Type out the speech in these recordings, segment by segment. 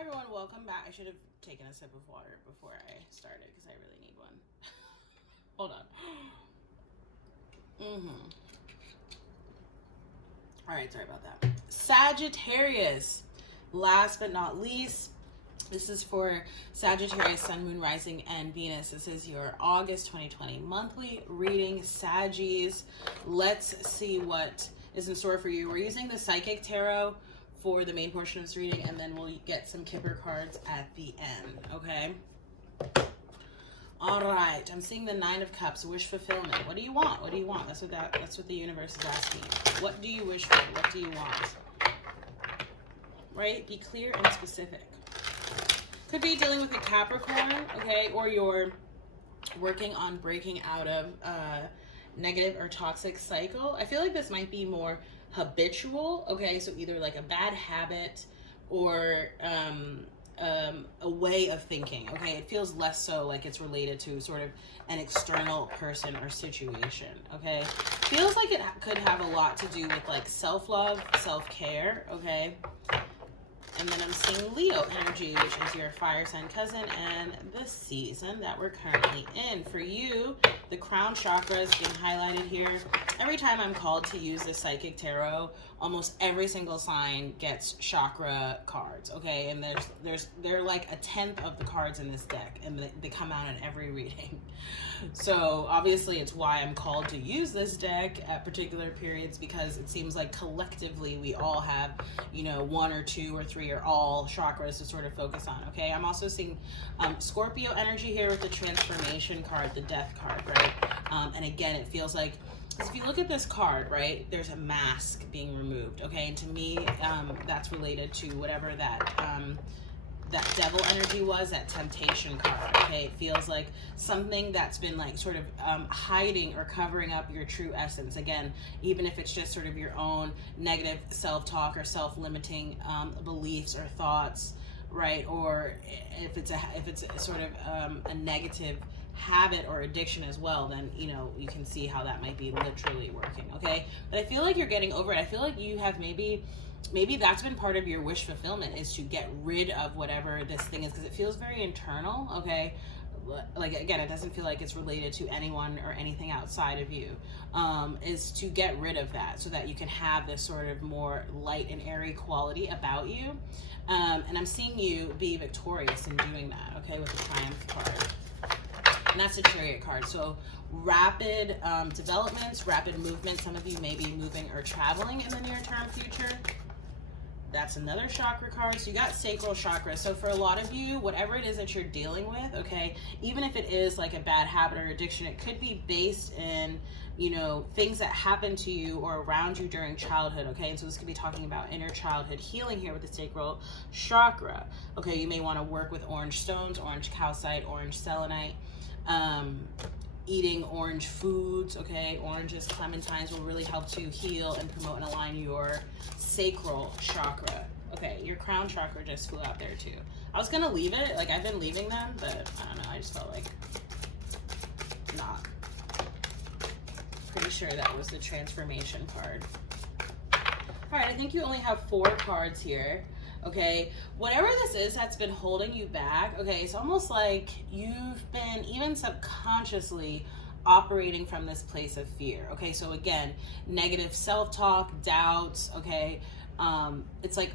Hi everyone, welcome back. I should have taken a sip of water before I started because I really need one. Hold on. All right, sorry about that. Sagittarius, last but not least, this is for Sagittarius, Sun, Moon, Rising, and Venus. This is your August 2020 monthly reading, Saggies. Let's see what is in store for you. We're using the Psychic Tarot for the main portion of this reading, and then we'll get some Kipper cards at the end, okay? All right, I'm seeing the Nine of Cups, wish fulfillment. What do you want? What do you want? That's what the universe is asking. What do you wish for? What do you want? Right? Be clear and specific. Could be dealing with a Capricorn, okay? Or you're working on breaking out of a negative or toxic cycle. I feel like this might be more habitual, okay? So either like a bad habit or a way of thinking, okay? It feels less so like it's related to sort of an external person or situation, okay? Feels like it could have a lot to do with like self-love, self-care, okay? And then I'm seeing Leo energy, which is your fire sign cousin, and the season that we're currently in. For you, the crown chakra is being highlighted here. Every time I'm called to use the Psychic Tarot, almost every single sign gets chakra cards, okay? And they're like a tenth of the cards in this deck, and they come out in every reading. So obviously it's why I'm called to use this deck at particular periods, because it seems like collectively we all have, you know, one or two or three or all chakras to sort of focus on, okay? I'm also seeing Scorpio energy here with the transformation card, the death card, right? And again, it feels like, if you look at this card, right, there's a mask being removed, okay? And to me, that's related to whatever that devil energy was, that temptation card, okay? It feels like something that's been like sort of hiding or covering up your true essence. Again, even if it's just sort of your own negative self-talk or self-limiting beliefs or thoughts, right? Or if it's sort of a negative habit or addiction as well, then you know you can see how that might be literally working, okay? But I feel like you're getting over it. I feel like you have maybe that's been part of your wish fulfillment, is to get rid of whatever this thing is, because it feels very internal, okay? Like, again, it doesn't feel like it's related to anyone or anything outside of you, is to get rid of that so that you can have this sort of more light and airy quality about you. And I'm seeing you be victorious in doing that, okay, with the Triumph card. And that's a Chariot card. So rapid developments, rapid movement. Some of you may be moving or traveling in the near-term future. That's another chakra card. So you got sacral chakra. So for a lot of you, whatever it is that you're dealing with, okay, even if it is like a bad habit or addiction, it could be based in, you know, things that happened to you or around you during childhood, okay? And so this could be talking about inner childhood healing here with the sacral chakra. Okay, you may want to work with orange stones, orange calcite, orange selenite, eating orange foods, okay? Oranges, clementines will really help to heal and promote and align your sacral chakra. Okay, your crown chakra just flew out there too. I was gonna leave it, like I've been leaving them, but I don't know, I just felt like not. Pretty sure that was the transformation card. All right, I think you only have 4 cards here. Okay, whatever this is that's been holding you back, okay, it's almost like you've been even subconsciously operating from this place of fear, okay? So again, negative self-talk, doubts, okay? It's like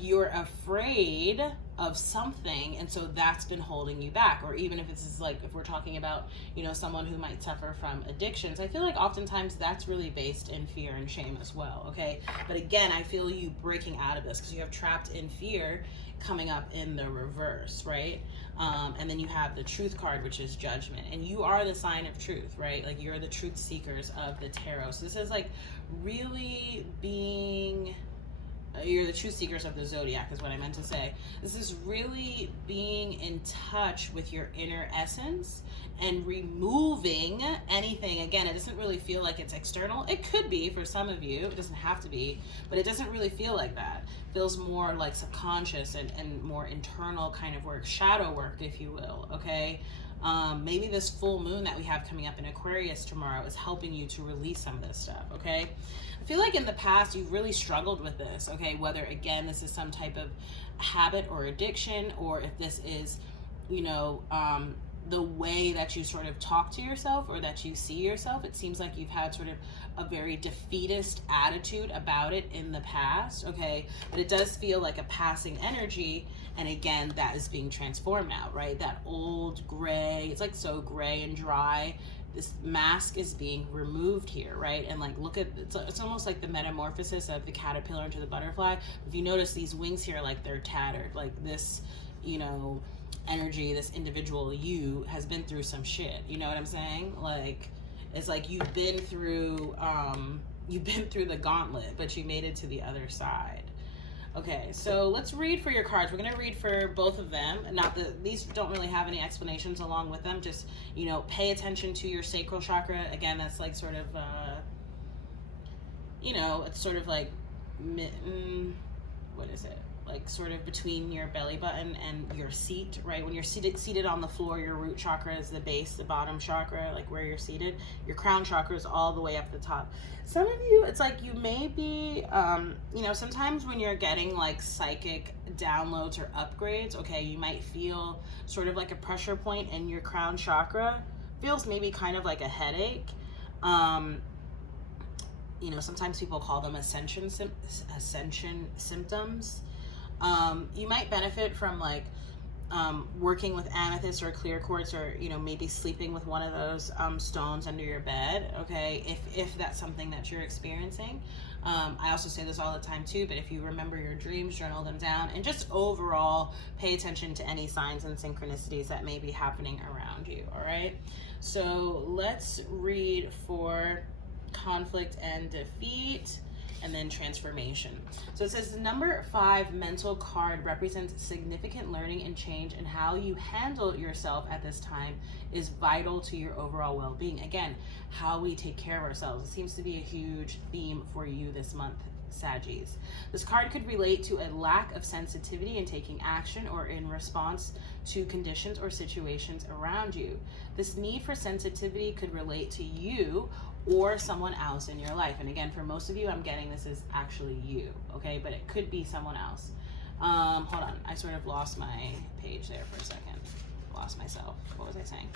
you're afraid of something, and so that's been holding you back. Or even if it's like, if we're talking about, you know, someone who might suffer from addictions, I feel like oftentimes that's really based in fear and shame as well, okay? But again, I feel you breaking out of this because you have trapped in fear coming up in the reverse, right? And then you have the truth card, which is judgment, and you are the sign of truth, right? Like you're the truth seekers of the tarot. So this is like really being, you're the truth seekers of the zodiac is what I meant to say. This is really being in touch with your inner essence and removing anything. Again, it doesn't really feel like it's external. It could be for some of you, it doesn't have to be, but it doesn't really feel like that. It feels more like subconscious and more internal kind of work, shadow work, if you will, okay? Maybe this full moon that we have coming up in Aquarius tomorrow is helping you to release some of this stuff, okay? I feel like in the past you've really struggled with this, okay? Whether, again, this is some type of habit or addiction, or if this is, you know, the way that you sort of talk to yourself or that you see yourself. It seems like you've had sort of a very defeatist attitude about it in the past, okay? But it does feel like a passing energy, and again, that is being transformed now, right? That old gray, it's like so gray and dry. This mask is being removed here, right? And like, look at, it's almost like the metamorphosis of the caterpillar into the butterfly. If you notice, these wings here, like they're tattered, like this, you know, energy, this individual you has been through some shit, you know what I'm saying? Like, it's like you've been through the gauntlet, but you made it to the other side. Okay, so let's read for your cards. We're going to read for both of them. Not that these don't really have any explanations along with them. Just, you know, pay attention to your sacral chakra. Again, that's like sort of, you know, it's sort of like, what is it? Like sort of between your belly button and your seat, right? When you're seated on the floor, your root chakra is the base, the bottom chakra, like where you're seated. Your crown chakra is all the way up the top. Some of you, it's like you may be, you know, sometimes when you're getting like psychic downloads or upgrades, okay, you might feel sort of like a pressure point in your crown chakra. Feels maybe kind of like a headache. You know, sometimes people call them ascension symptoms. You might benefit from like working with amethyst or clear quartz, or, you know, maybe sleeping with one of those stones under your bed, okay, if that's something that you're experiencing. I also say this all the time too, but if you remember your dreams, journal them down, and just overall pay attention to any signs and synchronicities that may be happening around you. All right, so let's read for conflict and defeat, and then transformation. So it says the number 5 mental card represents significant learning and change, and how you handle yourself at this time is vital to your overall well-being. Again, how we take care of ourselves. It seems to be a huge theme for you this month, Saggies. This card could relate to a lack of sensitivity in taking action or in response to conditions or situations around you. This need for sensitivity could relate to you or someone else in your life. And again, for most of you, I'm getting this is actually you, okay? But it could be someone else. Hold on, I sort of lost my page there for a second. Lost myself. What was I saying?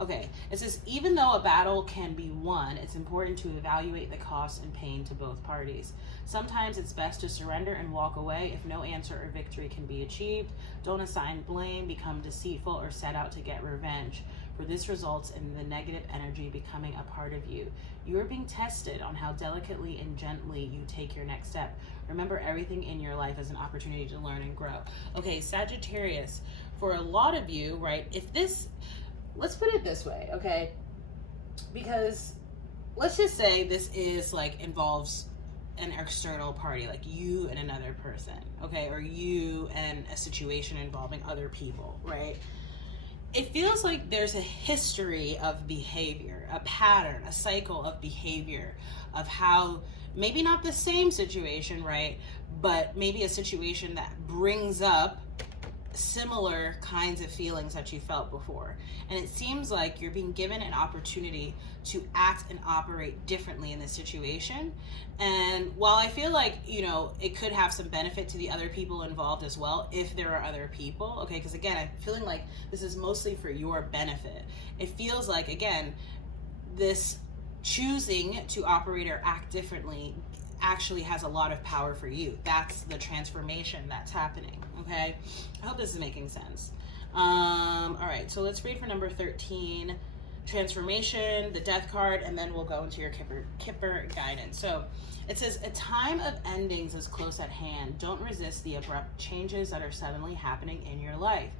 Okay, it says, even though a battle can be won, it's important to evaluate the cost and pain to both parties. Sometimes it's best to surrender and walk away if no answer or victory can be achieved. Don't assign blame, become deceitful, or set out to get revenge, for this results in the negative energy becoming a part of you. You are being tested on how delicately and gently you take your next step. Remember, everything in your life is an opportunity to learn and grow. Okay, Sagittarius, for a lot of you, right, if this, let's put it this way, okay? Because let's just say this is like involves an external party, like you and another person, okay? Or you and a situation involving other people, right? It feels like there's a history of behavior, a pattern, a cycle of behavior of how, maybe not the same situation, right? But maybe a situation that brings up similar kinds of feelings that you felt before. And it seems like you're being given an opportunity to act and operate differently in this situation. And while I feel like, you know, it could have some benefit to the other people involved as well, if there are other people, okay, because again, I'm feeling like this is mostly for your benefit. It feels like, again, this choosing to operate or act differently actually has a lot of power for you. That's the transformation that's happening, okay? I hope this is making sense. All right, so let's read for number 13, transformation, the death card, and then we'll go into your Kipper guidance. So it says, a time of endings is close at hand. Don't resist the abrupt changes that are suddenly happening in your life.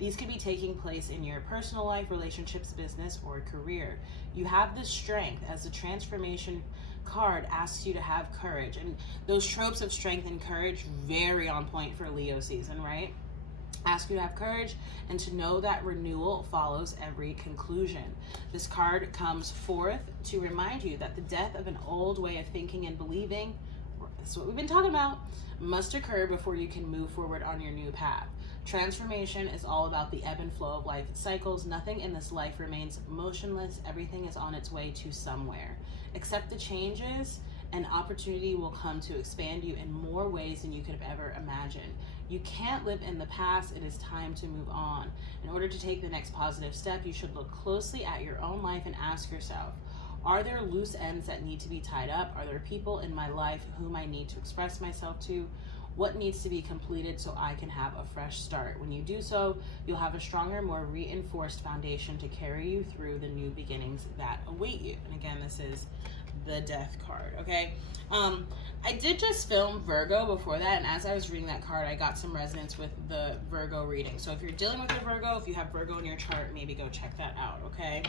These could be taking place in your personal life, relationships, business, or career. You have the strength, as the transformation card asks you to have courage. And those tropes of strength and courage, very on point for Leo season, right? Ask you to have courage and to know that renewal follows every conclusion. This card comes forth to remind you that the death of an old way of thinking and believing, that's what we've been talking about, must occur before you can move forward on your new path. Transformation is all about the ebb and flow of life cycles. Nothing in this life remains motionless. Everything is on its way to somewhere. Accept the changes An opportunity will come to expand you in more ways than you could have ever imagined. You can't live in the past. It is time to move on. In order to take the next positive step, you should look closely at your own life and ask yourself, are there loose ends that need to be tied up? Are there people in my life whom I need to express myself to? What needs to be completed so I can have a fresh start? When you do so, you'll have a stronger, more reinforced foundation to carry you through the new beginnings that await you. And again, this is the Death card, okay? I did just film Virgo before that, and as I was reading that card, I got some resonance with the Virgo reading. So if you're dealing with a Virgo, if you have Virgo in your chart, maybe go check that out, okay?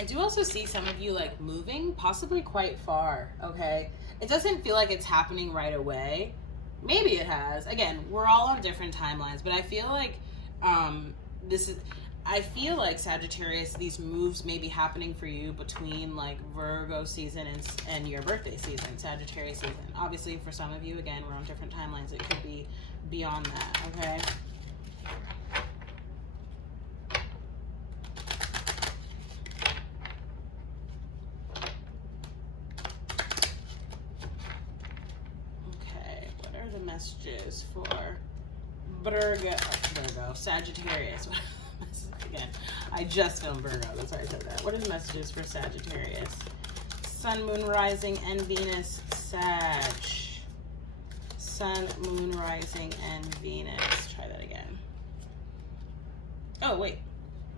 I do also see some of you like moving, possibly quite far, okay? It doesn't feel like it's happening right away. Maybe it has. Again, we're all on different timelines, but I feel like I feel like Sagittarius, these moves may be happening for you between like Virgo season and your birthday season, Sagittarius season. Obviously, for some of you, again, we're on different timelines. It could be beyond that, okay? Okay, what are the messages for Virgo, Sagittarius? Again, I just filmed Virgo, that's why I said that. What are the messages for Sagittarius? Sun, Moon, Rising, and Venus, Sag. Sun, Moon, Rising, and Venus. Try that again. Oh, wait.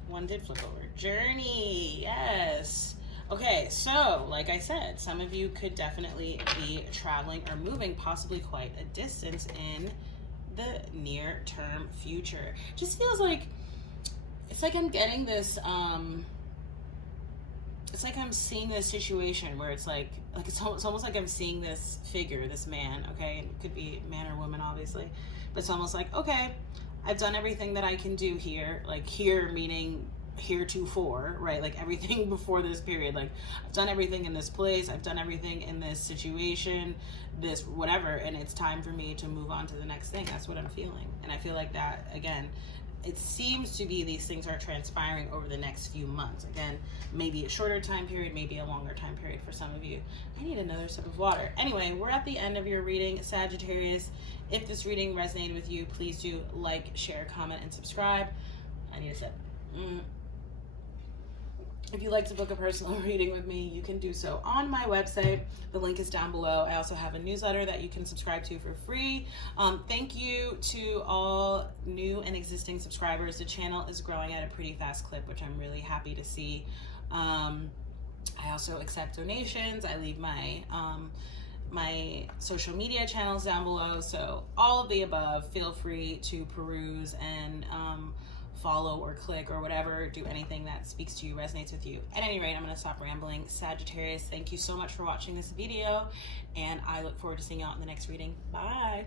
One did flip over. Journey, yes. Okay, so, like I said, some of you could definitely be traveling or moving possibly quite a distance in the near-term future. Just feels like it's like I'm getting this, it's like I'm seeing this situation where it's like it's almost like I'm seeing this figure, this man, okay? It could be man or woman, obviously. But it's almost like, okay, I've done everything that I can do here. Like here meaning heretofore, right? Like everything before this period. Like I've done everything in this place. I've done everything in this situation, this whatever. And it's time for me to move on to the next thing. That's what I'm feeling. And I feel like that, again, it seems to be these things are transpiring over the next few months. Again, maybe a shorter time period, maybe a longer time period for some of you. I need another sip of water. Anyway, we're at the end of your reading, Sagittarius. If this reading resonated with you, please do like, share, comment, and subscribe. I need a sip. If you'd like to book a personal reading with me, you can do so on my website. The link is down below. I also have a newsletter that you can subscribe to for free. Thank you to all new and existing subscribers. The channel is growing at a pretty fast clip, which I'm really happy to see. I also accept donations. I leave my my social media channels down below. So all of the above, feel free to peruse and follow or click or whatever, do anything that speaks to you, resonates with you. At any rate, I'm going to stop rambling. Sagittarius, thank you so much for watching this video, and I look forward to seeing you out in the next reading. Bye.